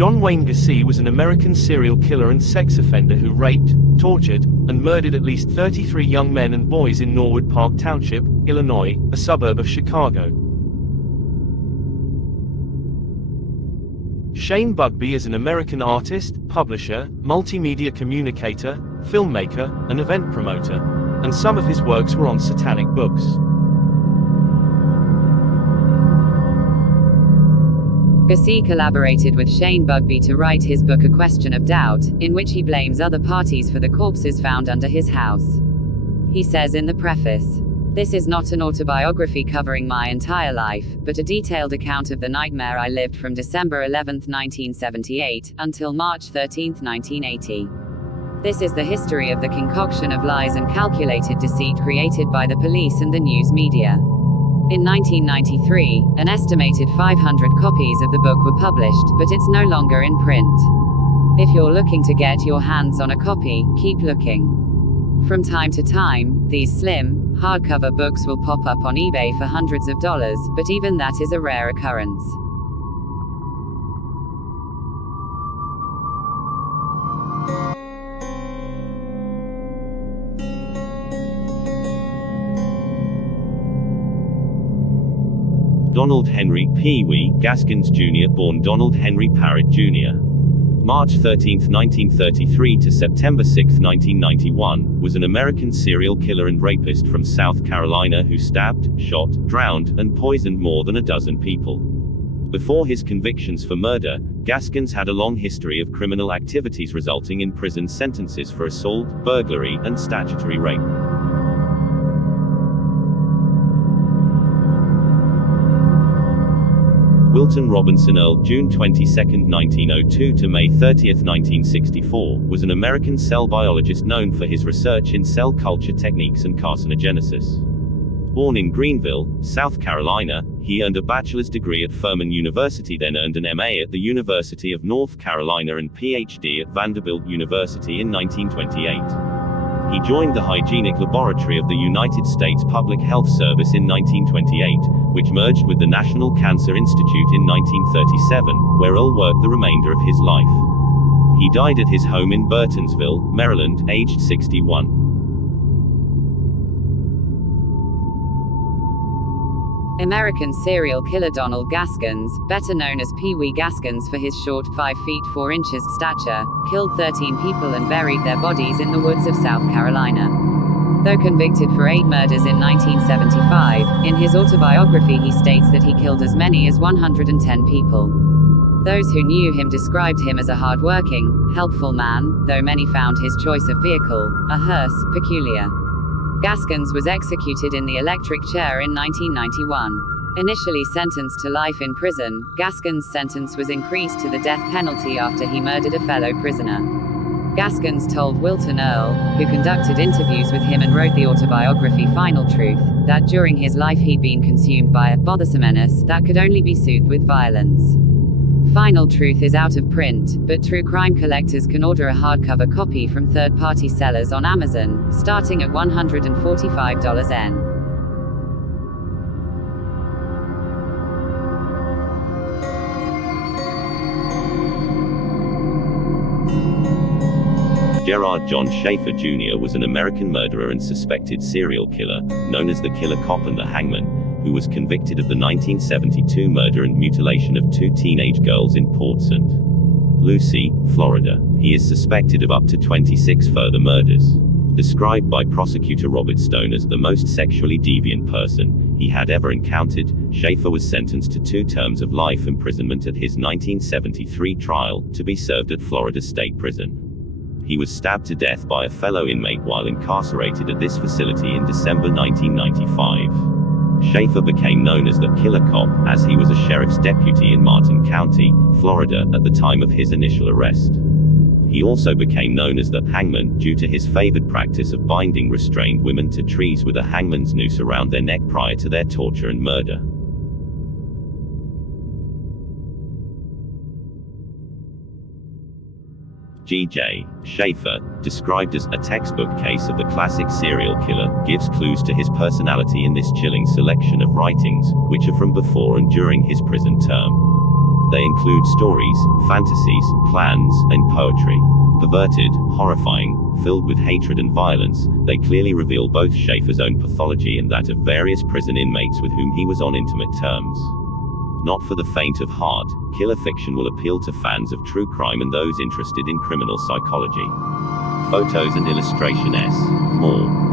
John Wayne Gacy was an American serial killer and sex offender who raped, tortured, and murdered at least 33 young men and boys in Norwood Park Township, Illinois, a suburb of Chicago. Shane Bugbee is an American artist, publisher, multimedia communicator, filmmaker, and event promoter, and some of his works were on satanic books. Gacy collaborated with Shane Bugbee to write his book A Question of Doubt, in which he blames other parties for the corpses found under his house. He says in the preface, "This is not an autobiography covering my entire life, but a detailed account of the nightmare I lived from December 11, 1978, until March 13, 1980. This is the history of the concoction of lies and calculated deceit created by the police and the news media." In 1993, an estimated 500 copies of the book were published, but it's no longer in print. If you're looking to get your hands on a copy, keep looking. From time to time, these slim, hardcover books will pop up on eBay for hundreds of dollars, but even that is a rare occurrence. Donald Henry Pee Wee Gaskins Jr. Born Donald Henry Parrott Jr. March 13, 1933 to September 6, 1991, was an American serial killer and rapist from South Carolina who stabbed, shot, drowned, and poisoned more than a dozen people. Before his convictions for murder, Gaskins had a long history of criminal activities resulting in prison sentences for assault, burglary, and statutory rape. Wilton Robinson Earl, June 22, 1902 to May 30, 1964, was an American cell biologist known for his research in cell culture techniques and carcinogenesis. Born in Greenville, South Carolina, he earned a bachelor's degree at Furman University, then earned an MA at the University of North Carolina and PhD at Vanderbilt University in 1928. He joined the Hygienic Laboratory of the United States Public Health Service in 1928, which merged with the National Cancer Institute in 1937, where Earl worked the remainder of his life. He died at his home in Burtonsville, Maryland, aged 61. American serial killer Donald Gaskins, better known as Pee Wee Gaskins for his short 5 feet 4 inches stature, killed 13 people and buried their bodies in the woods of South Carolina. Though convicted for 8 murders in 1975, in his autobiography he states that he killed as many as 110 people. Those who knew him described him as a hard-working, helpful man, though many found his choice of vehicle, a hearse, peculiar. Gaskins was executed in the electric chair in 1991. Initially sentenced to life in prison, Gaskins' sentence was increased to the death penalty after he murdered a fellow prisoner. Gaskins told Wilton Earl, who conducted interviews with him and wrote the autobiography Final Truth, that during his life he'd been consumed by a bothersomeness that could only be soothed with violence. Final Truth is out of print, but true crime collectors can order a hardcover copy from third-party sellers on Amazon, starting at $145 N. Gerard John Schaefer Jr. was an American murderer and suspected serial killer, known as the Killer Cop and the Hangman, who was convicted of the 1972 murder and mutilation of 2 teenage girls in Port St. Lucie, Florida. He is suspected of up to 26 further murders. Described by prosecutor Robert Stone as the most sexually deviant person he had ever encountered, Schaefer was sentenced to 2 terms of life imprisonment at his 1973 trial, to be served at Florida State Prison. He was stabbed to death by a fellow inmate while incarcerated at this facility in December 1995. Schaefer became known as the Killer Cop, as he was a sheriff's deputy in Martin County, Florida, at the time of his initial arrest. He also became known as the Hangman, due to his favored practice of binding restrained women to trees with a hangman's noose around their neck prior to their torture and murder. G.J. Schaefer, described as a textbook case of the classic serial killer, gives clues to his personality in this chilling selection of writings, which are from before and during his prison term. They include stories, fantasies, plans, and poetry. Perverted, horrifying, filled with hatred and violence, they clearly reveal both Schaefer's own pathology and that of various prison inmates with whom he was on intimate terms. Not for the faint of heart, killer fiction will appeal to fans of true crime and those interested in criminal psychology. Photos and illustration S. More.